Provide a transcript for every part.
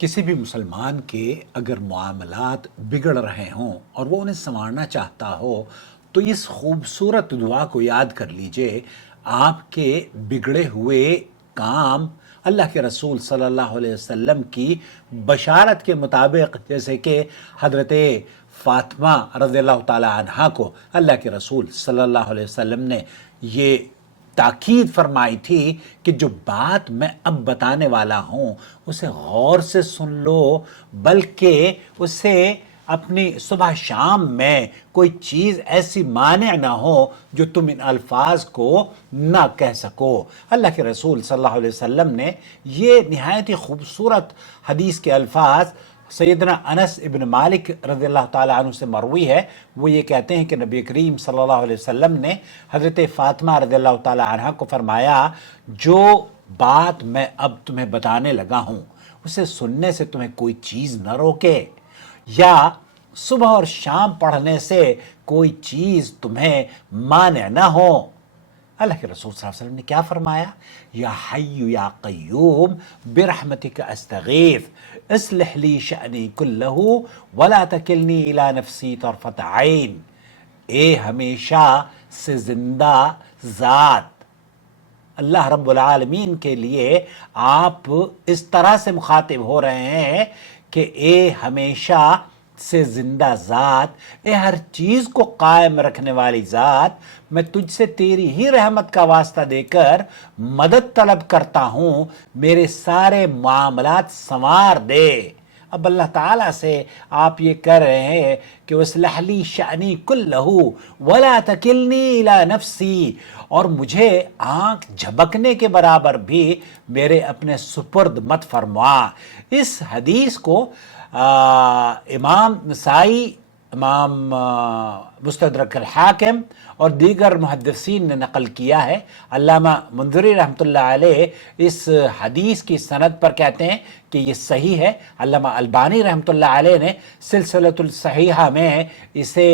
کسی بھی مسلمان کے اگر معاملات بگڑ رہے ہوں اور وہ انہیں سنوارنا چاہتا ہو تو اس خوبصورت دعا کو یاد کر لیجئے۔ آپ کے بگڑے ہوئے کام اللہ کے رسول صلی اللہ علیہ وسلم کی بشارت کے مطابق، جیسے کہ حضرت فاطمہ رضی اللہ تعالی عنہا کو اللہ کے رسول صلی اللہ علیہ وسلم نے یہ تاکید فرمائی تھی کہ جو بات میں اب بتانے والا ہوں اسے غور سے سن لو، بلکہ اسے اپنی صبح شام میں کوئی چیز ایسی مانع نہ ہو جو تم ان الفاظ کو نہ کہہ سکو۔ اللہ کے رسول صلی اللہ علیہ وسلم نے یہ نہایت ہی خوبصورت حدیث کے الفاظ سیدنا انس ابن مالک رضی اللہ تعالیٰ عنہ سے مروی ہے۔ وہ یہ کہتے ہیں کہ نبی کریم صلی اللہ علیہ وسلم نے حضرت فاطمہ رضی اللہ تعالیٰ عنہ کو فرمایا، جو بات میں اب تمہیں بتانے لگا ہوں اسے سننے سے تمہیں کوئی چیز نہ روکے، یا صبح اور شام پڑھنے سے کوئی چیز تمہیں مانع نہ ہو۔ اللہ کے رسول صلی اللہ علیہ وسلم نے کیا فرمایا؟ یا حی یا قیوم برحمتک استغیث اصلح لی شأنی کلہ ولا تکلنی الی نفسی طرفت عین۔ اے ہمیشہ سے زندہ ذات، اللہ رب العالمین کے لیے آپ اس طرح سے مخاطب ہو رہے ہیں کہ اے ہمیشہ سے زندہ ذات، اے ہر چیز کو قائم رکھنے والی ذات، میں تجھ سے تیری ہی رحمت کا واسطہ دے کر مدد طلب کرتا ہوں، میرے سارے معاملات سنوار دے۔ اب اللہ تعالیٰ سے آپ یہ کہہ رہے ہیں کہ اصلح لی شأنی کلہ ولا تکلنی الی نفسی، اور مجھے آنکھ جھپکنے کے برابر بھی میرے اپنے سپرد مت فرما۔ اس حدیث کو امام نسائی، امام مستدرک الحاکم اور دیگر محدثین نے نقل کیا ہے۔ علامہ منذری رحمۃ اللہ علیہ اس حدیث کی سند پر کہتے ہیں کہ یہ صحیح ہے۔ علامہ البانی رحمۃ اللہ علیہ نے سلسلۃ الصحیحہ میں اسے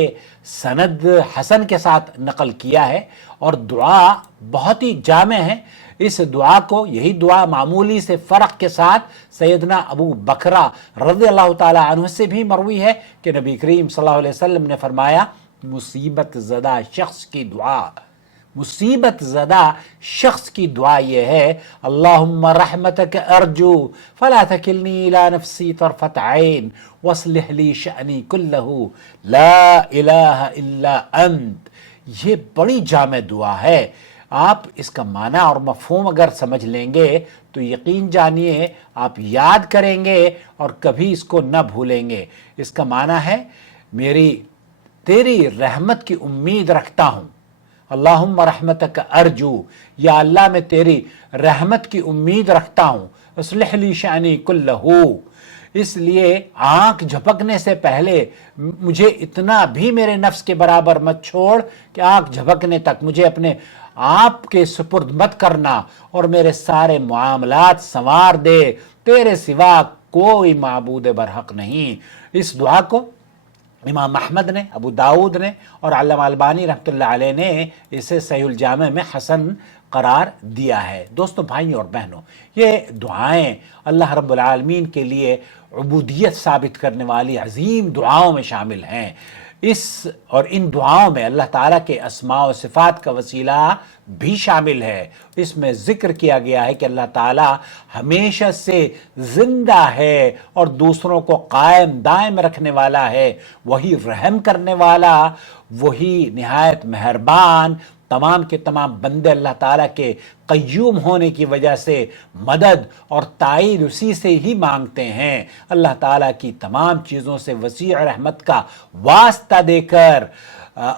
سند حسن کے ساتھ نقل کیا ہے، اور دعا بہت ہی جامع ہے۔ اس دعا کو، یہی دعا معمولی سے فرق کے ساتھ سیدنا ابو بکرہ رضی اللہ تعالی عنہ سے بھی مروی ہے کہ نبی کریم صلی اللہ علیہ وسلم نے فرمایا، مصیبت زدہ شخص کی دعا، مصیبت زدہ شخص کی دعا یہ ہے، اللہم رحمتک ارجو فلا تکلنی الی نفسی طرفت عین واصلح لی شأنی کلہ لا الہ الا انت۔ یہ بڑی جامع دعا ہے۔ آپ اس کا معنی اور مفہوم اگر سمجھ لیں گے تو یقین جانیے آپ یاد کریں گے اور کبھی اس کو نہ بھولیں گے۔ اس کا معنی ہے، تیری رحمت کی امید رکھتا ہوں، اللہم رحمتک ارجو، یا اللہ میں تیری رحمت کی امید رکھتا ہوں، اصلح لی شأنی کلہ، اس لیے آنکھ جھپکنے سے پہلے مجھے اتنا بھی میرے نفس کے برابر مت چھوڑ کہ آنکھ جھپکنے تک مجھے اپنے آپ کے سپرد مت کرنا، اور میرے سارے معاملات سنوار دے، تیرے سوا کوئی معبود برحق نہیں۔ اس دعا کو امام احمد نے، ابو داود نے اور علامہ البانی رحمۃ اللہ علیہ نے اسے صحیح الجامع میں حسن قرار دیا ہے۔ دوستو، بھائیوں اور بہنوں، یہ دعائیں اللہ رب العالمین کے لیے عبودیت ثابت کرنے والی عظیم دعاؤں میں شامل ہیں۔ اور ان دعاؤں میں اللہ تعالیٰ کے اسماء و صفات کا وسیلہ بھی شامل ہے۔ اس میں ذکر کیا گیا ہے کہ اللہ تعالیٰ ہمیشہ سے زندہ ہے اور دوسروں کو قائم دائم رکھنے والا ہے، وہی رحم کرنے والا، وہی نہایت مہربان۔ تمام کے تمام بندے اللہ تعالیٰ کے قیوم ہونے کی وجہ سے مدد اور تائید اسی سے ہی مانگتے ہیں۔ اللہ تعالیٰ کی تمام چیزوں سے وسیع رحمت کا واسطہ دے کر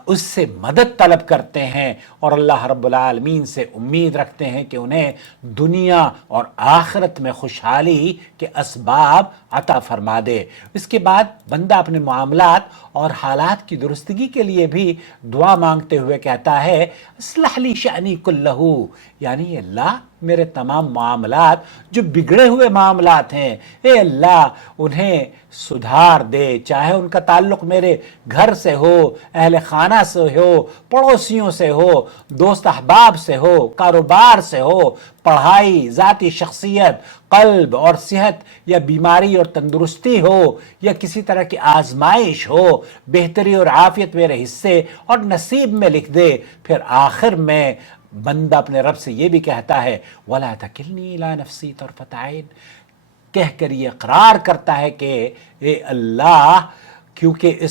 اس سے مدد طلب کرتے ہیں، اور اللہ رب العالمین سے امید رکھتے ہیں کہ انہیں دنیا اور آخرت میں خوشحالی کے اسباب عطا فرما دے۔ اس کے بعد بندہ اپنے معاملات اور حالات کی درستگی کے لیے بھی دعا مانگتے ہوئے کہتا ہے، اصلح لی شأنی کلہ، یعنی اللہ میرے تمام معاملات جو بگڑے ہوئے معاملات ہیں اے اللہ انہیں سدھار دے، چاہے ان کا تعلق میرے گھر سے ہو، اہل خانہ سے ہو، پڑوسیوں سے ہو، دوست احباب سے ہو، کاروبار سے ہو، پڑھائی، ذاتی شخصیت، قلب اور صحت یا بیماری اور تندرستی ہو یا کسی طرح کی آزمائش ہو، بہتری اور عافیت میرے حصے اور نصیب میں لکھ دے۔ پھر آخر میں بندہ اپنے رب سے یہ بھی کہتا ہے وَلَا تَكِلْنِي إِلَىٰ نَفْسِي طَرْفَةَ عَيْنٍ، کہہ کر یہ اقرار کرتا ہے کہ اے اللہ، کیونکہ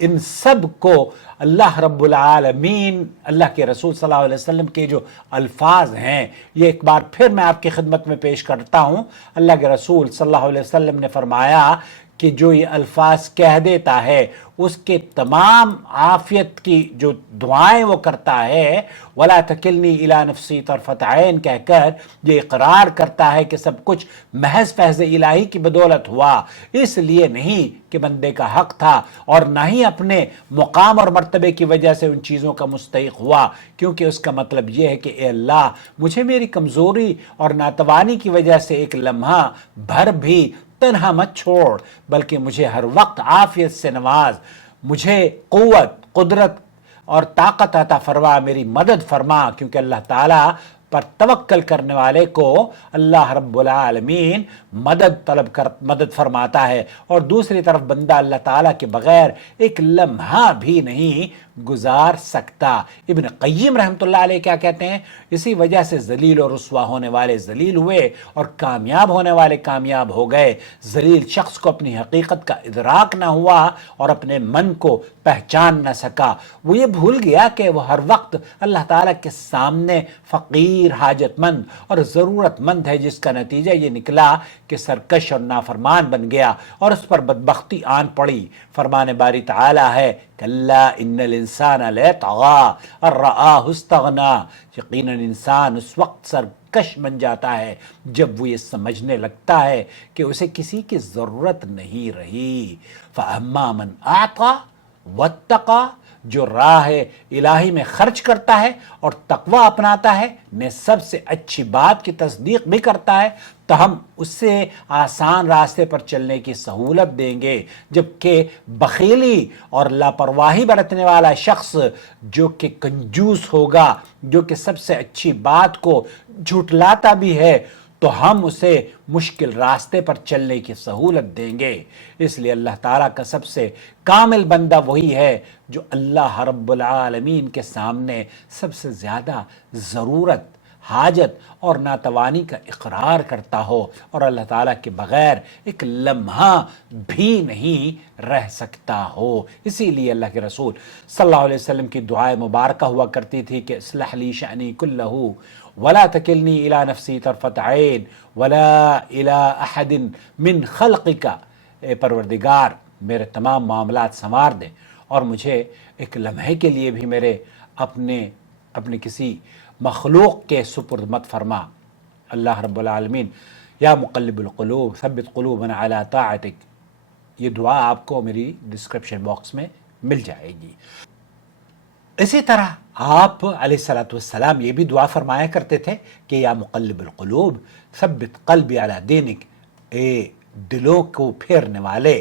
ان سب کو اللہ رب العالمین، اللہ کے رسول صلی اللہ علیہ وسلم کے جو الفاظ ہیں یہ ایک بار پھر میں آپ کی خدمت میں پیش کرتا ہوں۔ اللہ کے رسول صلی اللہ علیہ وسلم نے فرمایا کہ جو یہ الفاظ کہہ دیتا ہے اس کے تمام عافیت کی جو دعائیں وہ کرتا ہے وَلَا تَكِلْنِي إِلَىٰ نَفْسِي طَرْفَةَ عَيْنٍ کہہ کر یہ اقرار کرتا ہے کہ سب کچھ محض فیض الہی کی بدولت ہوا، اس لیے نہیں کہ بندے کا حق تھا اور نہ ہی اپنے مقام اور مرتبے کی وجہ سے ان چیزوں کا مستحق ہوا، کیونکہ اس کا مطلب یہ ہے کہ اے اللہ مجھے میری کمزوری اور ناتوانی کی وجہ سے ایک لمحہ بھر بھی تنہا مت چھوڑ، بلکہ مجھے ہر وقت عافیت سے نواز، مجھے قوت، قدرت اور طاقت عطا فرما، میری مدد فرما، کیونکہ اللہ تعالیٰ پر توکل کرنے والے کو اللہ رب العالمین مدد فرماتا ہے، اور دوسری طرف بندہ اللہ تعالیٰ کے بغیر ایک لمحہ بھی نہیں گزار سکتا۔ ابن قیم رحمۃ اللہ علیہ کیا کہتے ہیں؟ اسی وجہ سے ذلیل اور رسوا ہونے والے ذلیل ہوئے اور کامیاب ہونے والے کامیاب ہو گئے۔ ذلیل شخص کو اپنی حقیقت کا ادراک نہ ہوا اور اپنے من کو پہچان نہ سکا، وہ یہ بھول گیا کہ وہ ہر وقت اللہ تعالیٰ کے سامنے فقیر، حاجت مند اور ضرورت مند ہے، جس کا نتیجہ یہ نکلا کہ سرکش اور نافرمان بن گیا اور اس پر بدبختی آن پڑی۔ فرمان باری تعالیٰ ہے کلا ان الانسان لیطغی ان رآہ استغنی، یقیناً انسان اس وقت سرکش بن جاتا ہے جب وہ یہ سمجھنے لگتا ہے کہ اسے کسی کی ضرورت نہیں رہی۔ فاما من اعطی واتقی، جو راہ الہی میں خرچ کرتا ہے اور تقوی اپناتا ہے، نے سب سے اچھی بات کی تصدیق بھی کرتا ہے، تو ہم اسے آسان راستے پر چلنے کی سہولت دیں گے، جبکہ بخیلی اور لاپرواہی برتنے والا شخص جو کہ کنجوس ہوگا، جو کہ سب سے اچھی بات کو جھٹلاتا بھی ہے، تو ہم اسے مشکل راستے پر چلنے کی سہولت دیں گے۔ اس لیے اللہ تعالیٰ کا سب سے کامل بندہ وہی ہے جو اللہ رب العالمین کے سامنے سب سے زیادہ ضرورت، حاجت اور ناتوانی کا اقرار کرتا ہو اور اللہ تعالیٰ کے بغیر ایک لمحہ بھی نہیں رہ سکتا ہو۔ اسی لیے اللہ کے رسول صلی اللہ علیہ وسلم کی دعائے مبارکہ ہوا کرتی تھی کہ اصلح لی شأنی کلہ ولا تکلنی الی نفسی طرفۃ عین ولا الی احد من خلقک، اے پروردگار میرے تمام معاملات سنوار دے اور مجھے ایک لمحے کے لیے بھی میرے اپنے کسی مخلوق کے سپرد مت فرما۔ اللہ رب العالمین یا مقلب القلوب ثبت قلوبنا علی طاعتک، یہ دعا آپ کو میری ڈسکرپشن باکس میں مل جائے گی۔ اسی طرح آپ علیہ السلام یہ بھی دعا فرمایا کرتے تھے کہ یا مقلب القلوب ثبت قلبی علی دینک، اے دلوں کو پھیرنے والے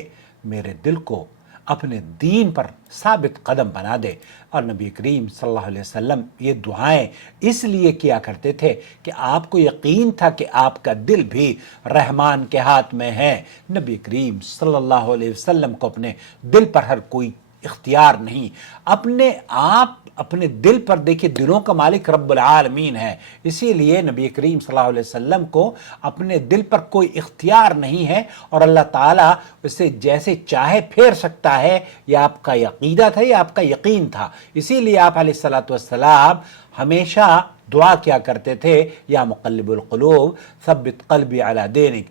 میرے دل کو اپنے دین پر ثابت قدم بنا دے۔ اور نبی کریم صلی اللہ علیہ وسلم یہ دعائیں اس لیے کیا کرتے تھے کہ آپ کو یقین تھا کہ آپ کا دل بھی رحمان کے ہاتھ میں ہے۔ نبی کریم صلی اللہ علیہ وسلم کو اپنے دل پر ہر کوئی اختیار نہیں، اپنے دل پر دیکھیے، دلوں کا مالک رب العالمین ہے، اسی لیے نبی کریم صلی اللہ علیہ وسلم کو اپنے دل پر کوئی اختیار نہیں ہے اور اللہ تعالیٰ اسے جیسے چاہے پھیر سکتا ہے۔ یہ آپ کا عقیدہ تھا، یہ آپ کا یقین تھا، اسی لیے آپ علیہ السلام ہمیشہ دعا کیا کرتے تھے یا مقلب القلوب ثبت قلبی علی دینک۔